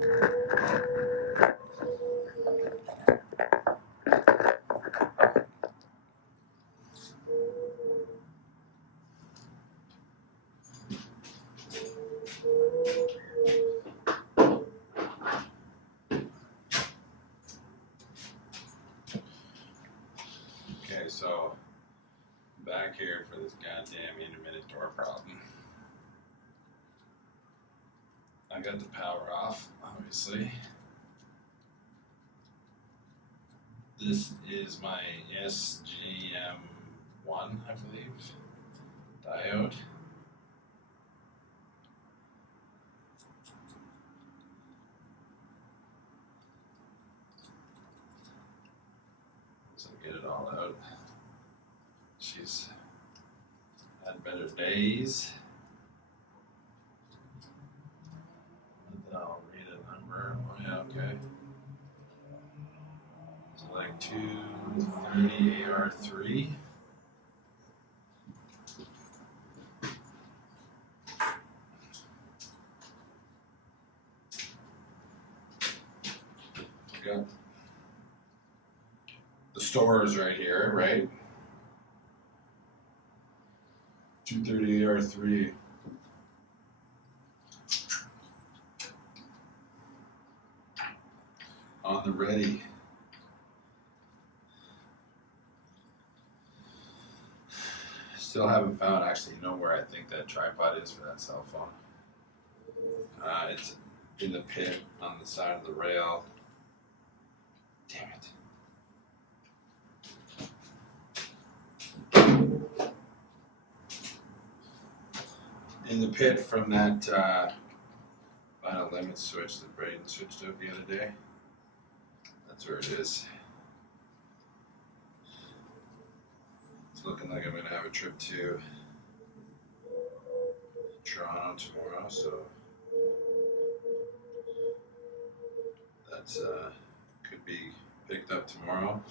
Okay, so back here for this goddamn intermittent door problem. I got the power off, obviously. This is my SGM1, I believe, diode. So get it all out. She's had better days. I'll read a number. Oh yeah, okay. So like 230 AR3. Got the stores right here, right? 230 AR3. On the ready. Still haven't found, actually, you know where I think that tripod is for that cell phone? It's in the pit on the side of the rail. Damn it. In the pit from that final limit switch that Braden switched out the other day. That's where it is. It's looking like I'm going to have a trip to Toronto tomorrow, so that's could be picked up tomorrow.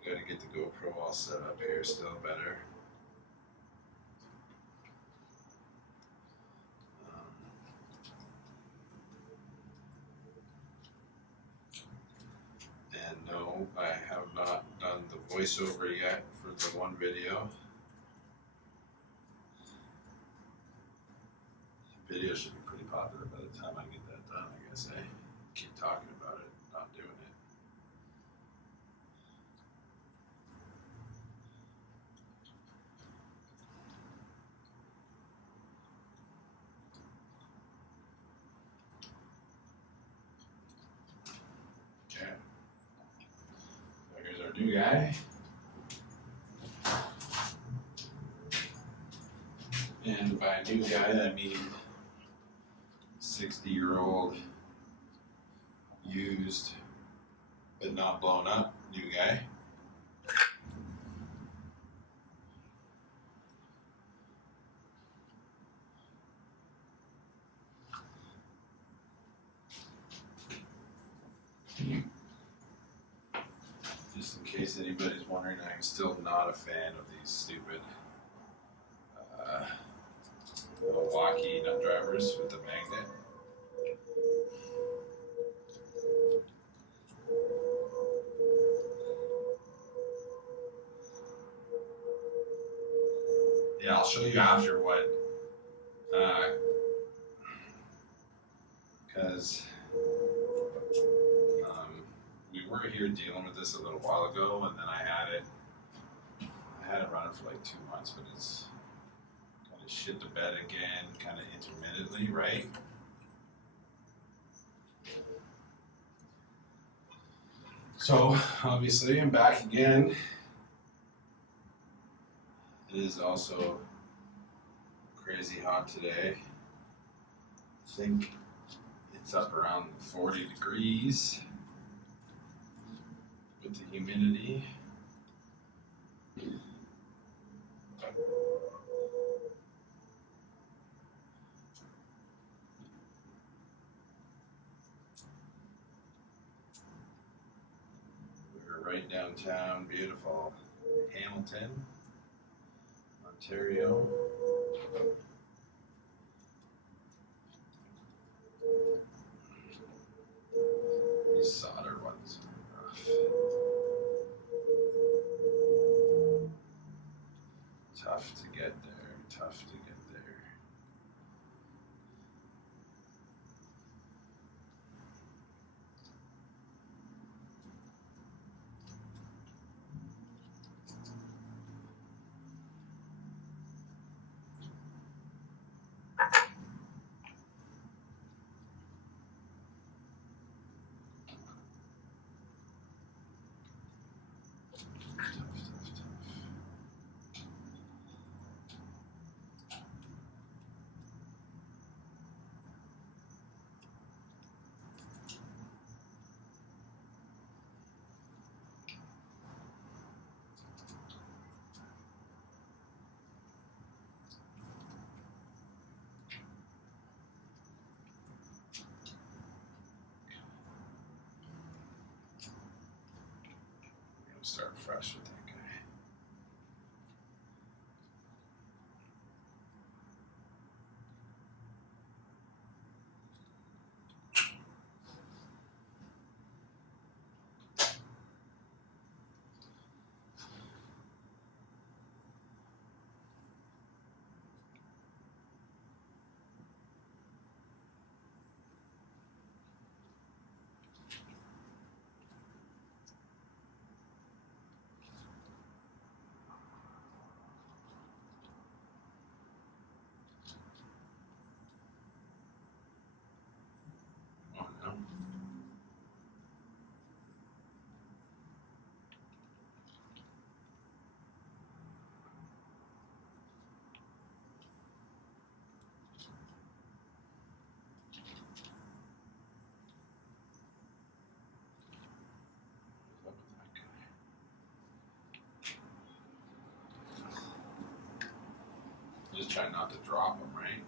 I got to get the GoPro all set up here, still better. And no, I have not done the voiceover yet for the one video. The video should be pretty popular by the time I get that done, I guess. I keep talking about it, not doing it. Okay. So here's our new guy. And by new guy, I mean 60-year-old, used, but not blown up, new guy. Just in case anybody's wondering, I'm still not a fan of these stupid Milwaukee nut drivers with the magnet. Yeah, I'll show you after what, because we were here dealing with this a little while ago, and then I had it running for like 2 months, but it's kind of shit the bed again, kind of intermittently, right? So obviously I'm back again. It is also crazy hot today. I think it's up around 40 degrees with the humidity. We're right downtown, beautiful Hamilton, Ontario. start fresh with that guy. Oh no. What's up with that guy? Just try not to drop him, right?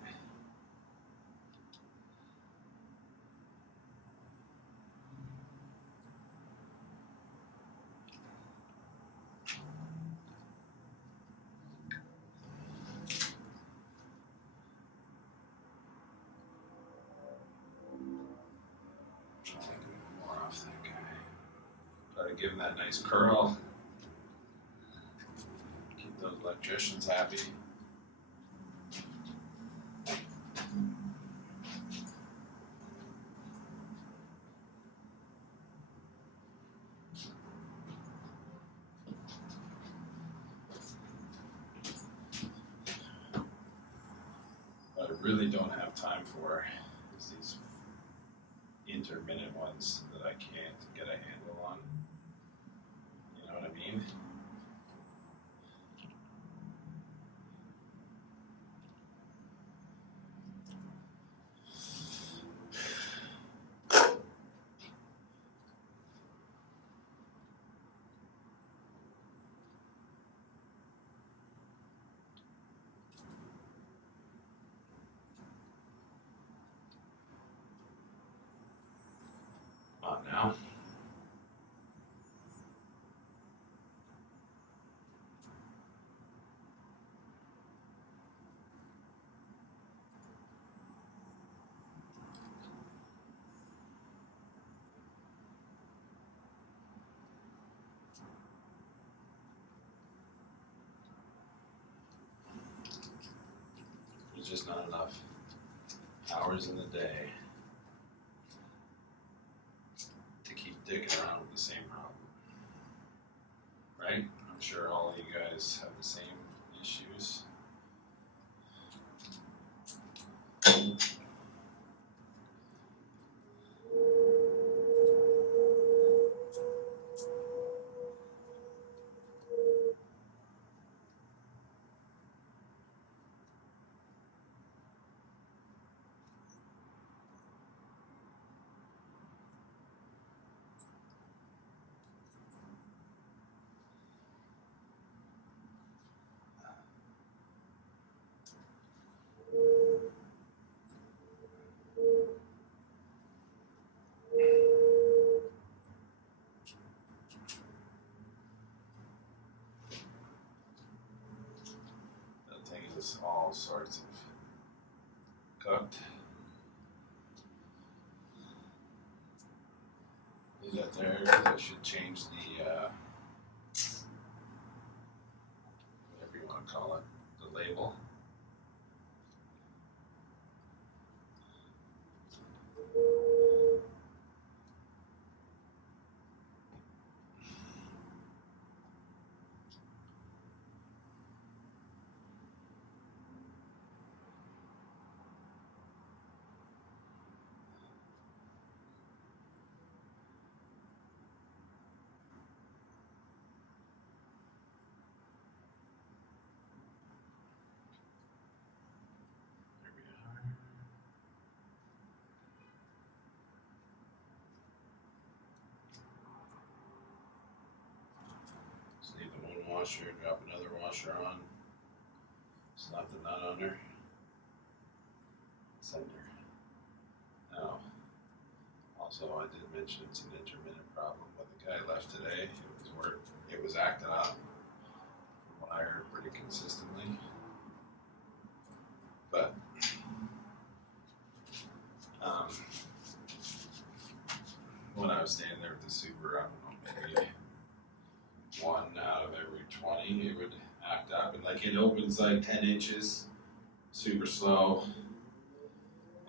Try to get more off that guy. Try to give him that nice curl. Keep those electricians happy. What I really don't have time for is these intermittent ones that I can't get a handle on. You know what I mean? On now. There's just not enough hours in the day to keep dicking around with the same problem. Right? I'm sure all of you guys have the same issues. That thing is all sorts of cooked. Leave that there because I should change the whatever you want to call it, the label. There we are. Just leave the one washer, drop another washer on. Slap the nut under. Center. Now, Also, I did mention it's an intermittent problem. When the guy left today, it was acting up, from what I heard, pretty consistently. But when I was standing there with the Subaru, I don't know, maybe 1 out of every 20, it would act up, and like it opens like 10 inches, super slow,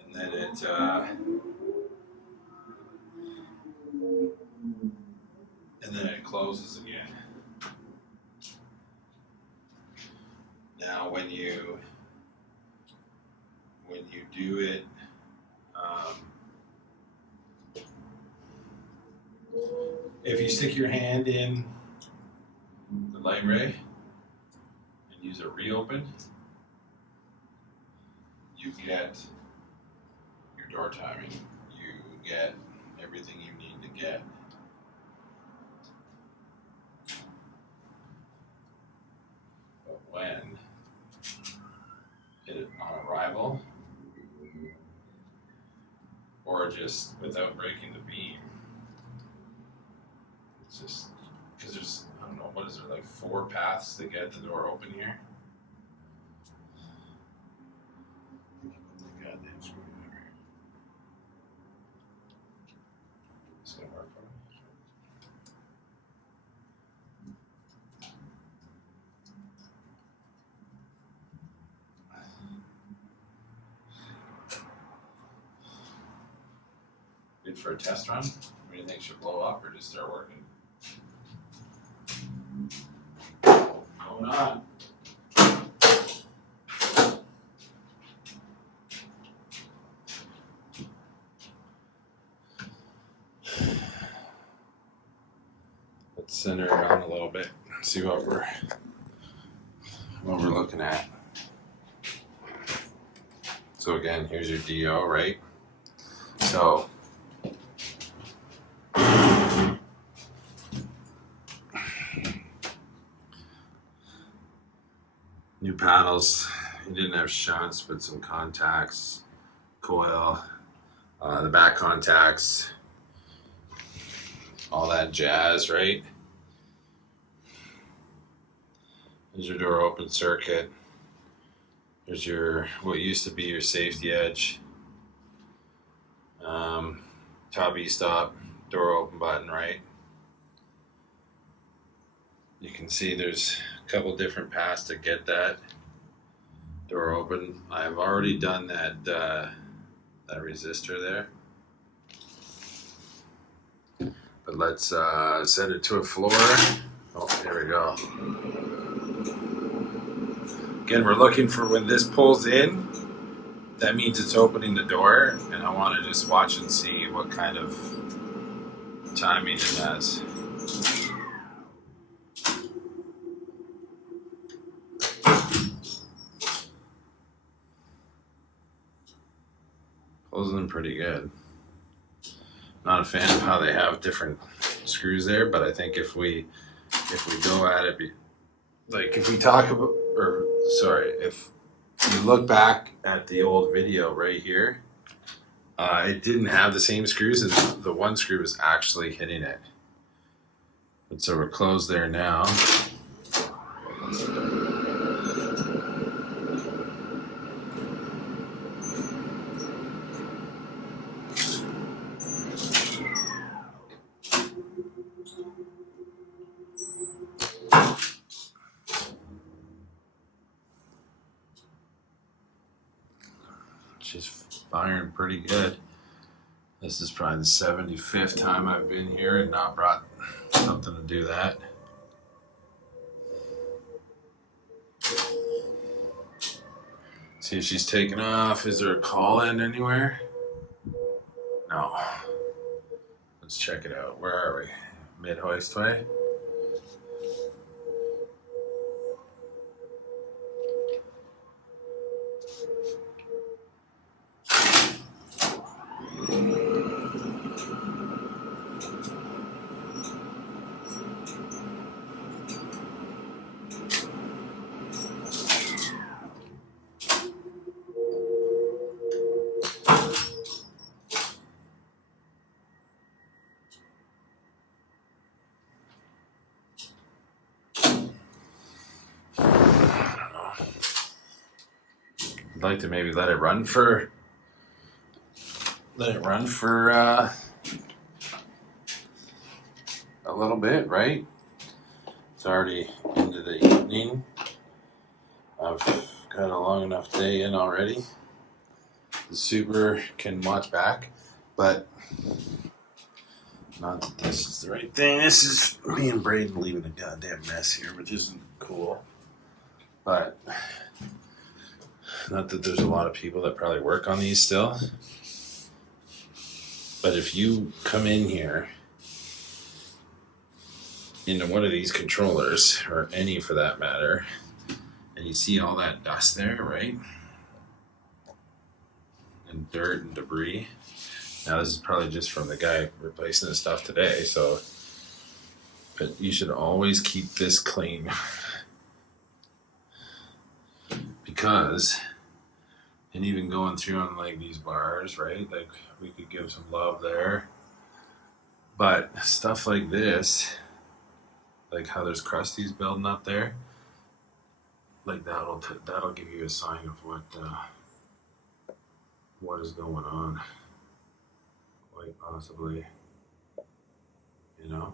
and then it closes again. Now, when you do it, if you stick your hand in the light ray and use a reopen, you get your door timing. You get everything you need to get. But when on arrival, or just without breaking the beam, it's just because there's, I don't know, what is there, like 4 paths to get the door open here? The goddamn screwdriver. It's gonna work for me. Good for a test run? What do you think, should blow up or just start working? Going on. Let's center it around a little bit, see what we're looking at. So again, here's your DO, right? So new paddles, you didn't have shunts, but some contacts, coil, the back contacts, all that jazz, right? There's your door open circuit. There's your, what used to be your safety edge. Top E-stop, door open button, right? You can see there's a couple different paths to get that door open. I've already done that resistor there. But let's set it to a floor. Oh, here we go. Again, we're looking for when this pulls in, that means it's opening the door, and I want to just watch and see what kind of timing it has. Pulls in pretty good. Not a fan of how they have different screws there, but I think if we go at it, like if we talk about, or sorry, if you look back at the old video right here, it didn't have the same screws, and the one screw was actually hitting it. And so we're closed there now. She's firing pretty good. This is probably the 75th time I've been here and not brought something to do that. See if she's taking off. Is there a call in anywhere? No. Let's check it out. Where are we? Mid-hoistway? I'd like to maybe let it run for a little bit, right? It's already into the evening. I've got a long enough day in already. The super can watch back, but not that this is the right thing. This is me and Braden leaving a goddamn mess here, which isn't cool. But not that there's a lot of people that probably work on these still. But if you come in here into one of these controllers, or any for that matter, and you see all that dust there, right? And dirt and debris. Now this is probably just from the guy replacing the stuff today, so, but you should always keep this clean. Because, and even going through on like these bars, right? Like we could give some love there. But stuff like this, like how there's crusties building up there, like that'll give you a sign of what is going on. Quite possibly, you know,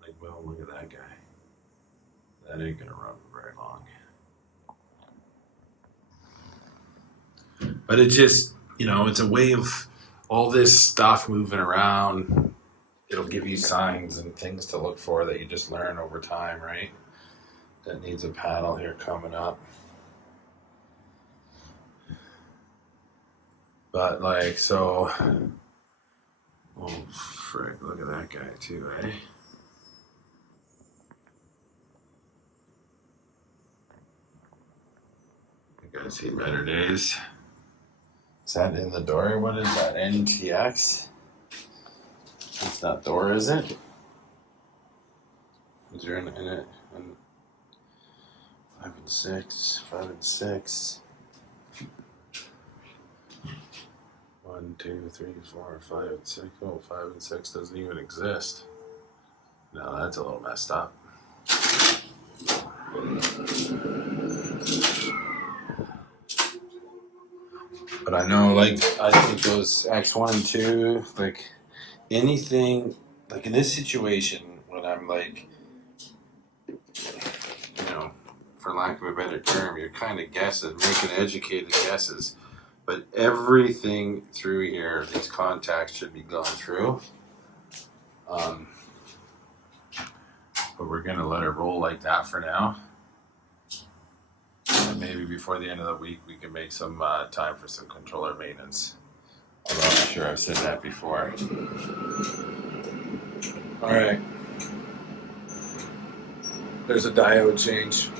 like, well, look at that guy. That ain't gonna run for very long. But it just, you know, it's a way of all this stuff moving around. It'll give you signs and things to look for that you just learn over time, right? That needs a paddle here coming up. But like, so, oh frick, look at that guy too, eh? You guys see better days. Is that in the door? What is that? NTX? It's not door, is it? Is there in it? 5 and 6. 5 and 6. 1, 2, 3, 4, 5 and 6. Oh, 5 and 6 doesn't even exist. No, that's a little messed up. But I know, like, I think those X1 and 2, like, anything, like in this situation, when I'm like, you know, for lack of a better term, you're kind of guessing, making educated guesses. But everything through here, these contacts should be gone through. But we're going to let it roll like that for now. And maybe before the end of the week, we can make some time for some controller maintenance. Although I'm sure I've said that before. All right. There's a diode change.